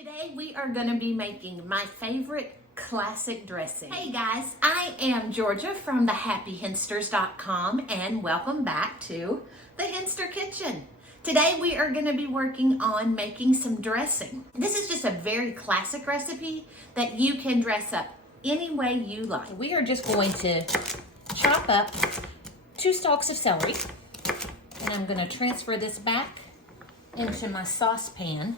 Today we are going to be making my favorite classic dressing. Hey guys, I am Georgia from thehappyhinsters.com and welcome back to the Hinster Kitchen. Today we are going to be working on making some dressing. This is just a very classic recipe that you can dress up any way you like. We are just going to chop up 2 stalks of celery, and I'm going to transfer this back into my saucepan.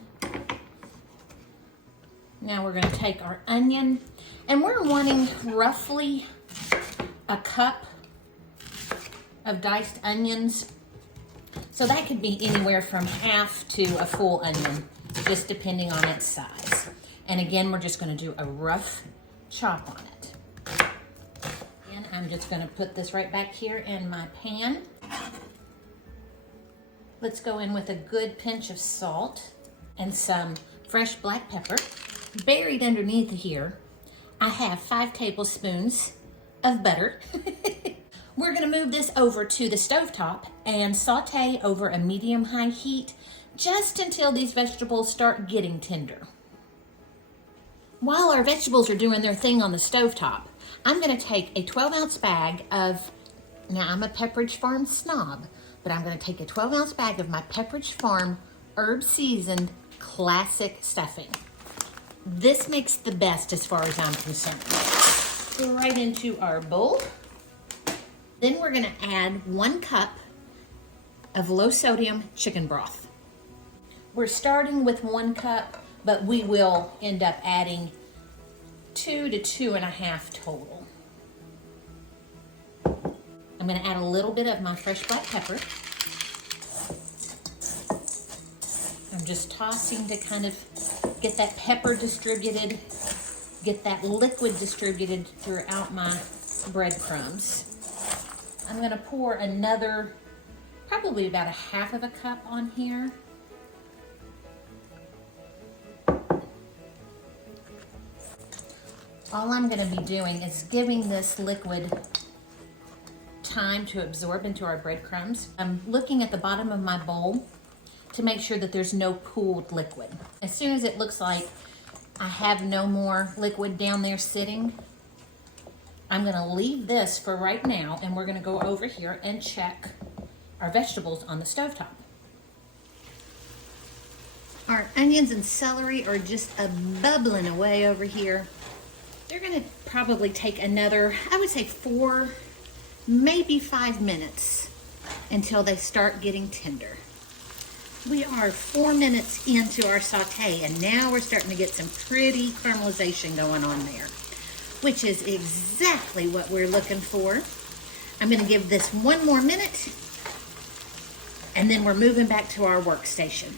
Now we're going to take our onion, and we're wanting roughly a cup of diced onions. So that could be anywhere from half to a full onion, just depending on its size. And again, we're just going to do a rough chop on it. And I'm just going to put this right back here in my pan. Let's go in with a good pinch of salt and some fresh black pepper. Buried underneath here, I have 5 tablespoons of butter. We're gonna move this over to the stovetop and saute over a medium-high heat just until these vegetables start getting tender. While our vegetables are doing their thing on the stovetop, I'm gonna take a 12-ounce bag of, now I'm a Pepperidge Farm snob, but I'm gonna take a 12-ounce bag of my Pepperidge Farm herb-seasoned classic stuffing. This makes the best as far as I'm concerned. Go right into our bowl. Then we're gonna add 1 cup of low sodium chicken broth. We're starting with 1 cup, but we will end up adding 2 to 2.5 total. I'm gonna add a little bit of my fresh black pepper. I'm just tossing to kind of get that pepper distributed, get that liquid distributed throughout my breadcrumbs. I'm gonna pour another, probably about 1/2 cup on here. All I'm gonna be doing is giving this liquid time to absorb into our breadcrumbs. I'm looking at the bottom of my bowl to make sure that there's no pooled liquid. As soon as it looks like I have no more liquid down there sitting, I'm gonna leave this for right now, and we're gonna go over here and check our vegetables on the stovetop. Our onions and celery are just bubbling away over here. They're gonna probably take another, I would say 4, maybe 5 minutes until they start getting tender. We are 4 minutes into our saute, and now we're starting to get some pretty caramelization going on there, which is exactly what we're looking for. I'm gonna give this 1 more minute, and then we're moving back to our workstation.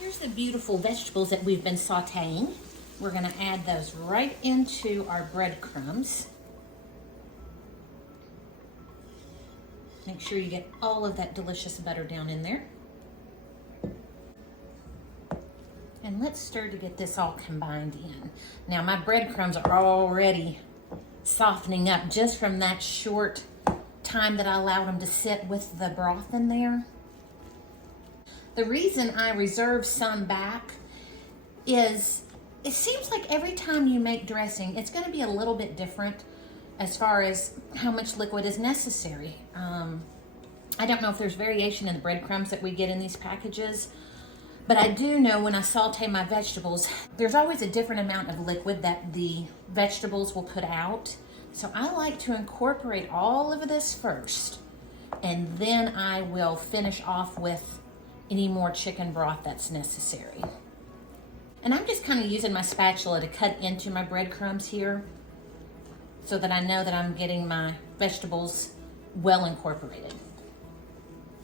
Here's the beautiful vegetables that we've been sauteing. We're gonna add those right into our breadcrumbs. Make sure you get all of that delicious butter down in there. And let's stir to get this all combined in. Now my breadcrumbs are already softening up just from that short time that I allowed them to sit with the broth in there. The reason I reserve some back is it seems like every time you make dressing, it's gonna be a little bit different as far as how much liquid is necessary. I don't know if there's variation in the breadcrumbs that we get in these packages, but I do know when I saute my vegetables, there's always a different amount of liquid that the vegetables will put out. So I like to incorporate all of this first, and then I will finish off with any more chicken broth that's necessary. And I'm just kind of using my spatula to cut into my breadcrumbs here so that I know that I'm getting my vegetables well incorporated.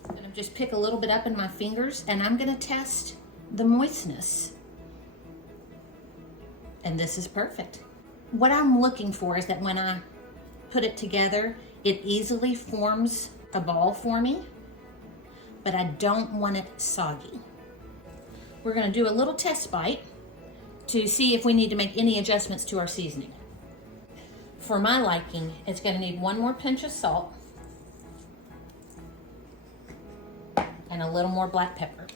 I'm gonna just pick a little bit up in my fingers, and I'm gonna test the moistness. And this is perfect. What I'm looking for is that when I put it together, it easily forms a ball for me, but I don't want it soggy. We're gonna do a little test bite to see if we need to make any adjustments to our seasoning. For my liking, it's gonna need 1 more pinch of salt and a little more black pepper.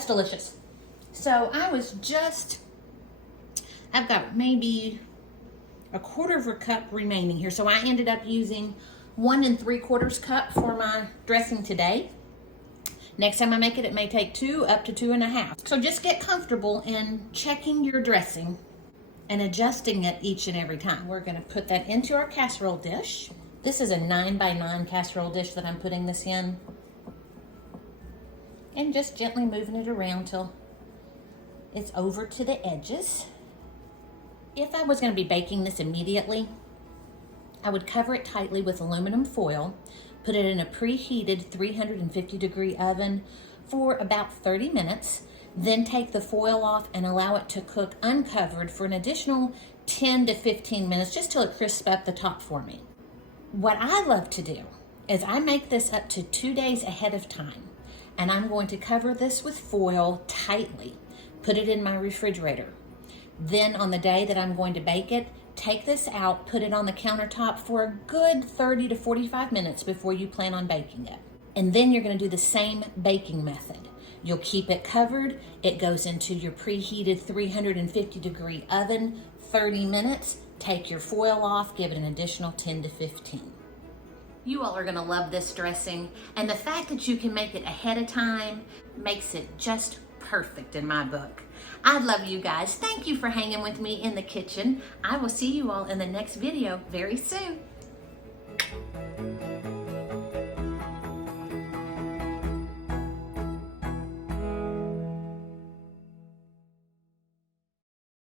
just delicious. So I've got maybe a 1/4 cup remaining here. So I ended up using 1 3/4 cup for my dressing today. Next time I make it, it may take 2 up to 2 1/2. So just get comfortable in checking your dressing and adjusting it each and every time. We're gonna put that into our casserole dish. This is a 9 by 9 casserole dish that I'm putting this in. And just gently moving it around till it's over to the edges. If I was gonna be baking this immediately, I would cover it tightly with aluminum foil, put it in a preheated 350-degree oven for about 30 minutes, then take the foil off and allow it to cook uncovered for an additional 10 to 15 minutes, just till it crisps up the top for me. What I love to do is I make this up to 2 days ahead of time, and I'm going to cover this with foil tightly, put it in my refrigerator. Then on the day that I'm going to bake it, take this out, put it on the countertop for a good 30 to 45 minutes before you plan on baking it. And then you're going to do the same baking method. You'll keep it covered. It goes into your preheated 350-degree oven, 30 minutes. Take your foil off, give it an additional 10 to 15. You all are going to love this dressing, and the fact that you can make it ahead of time makes it just perfect in my book. I love you guys. Thank you for hanging with me in the kitchen. I will see you all in the next video very soon.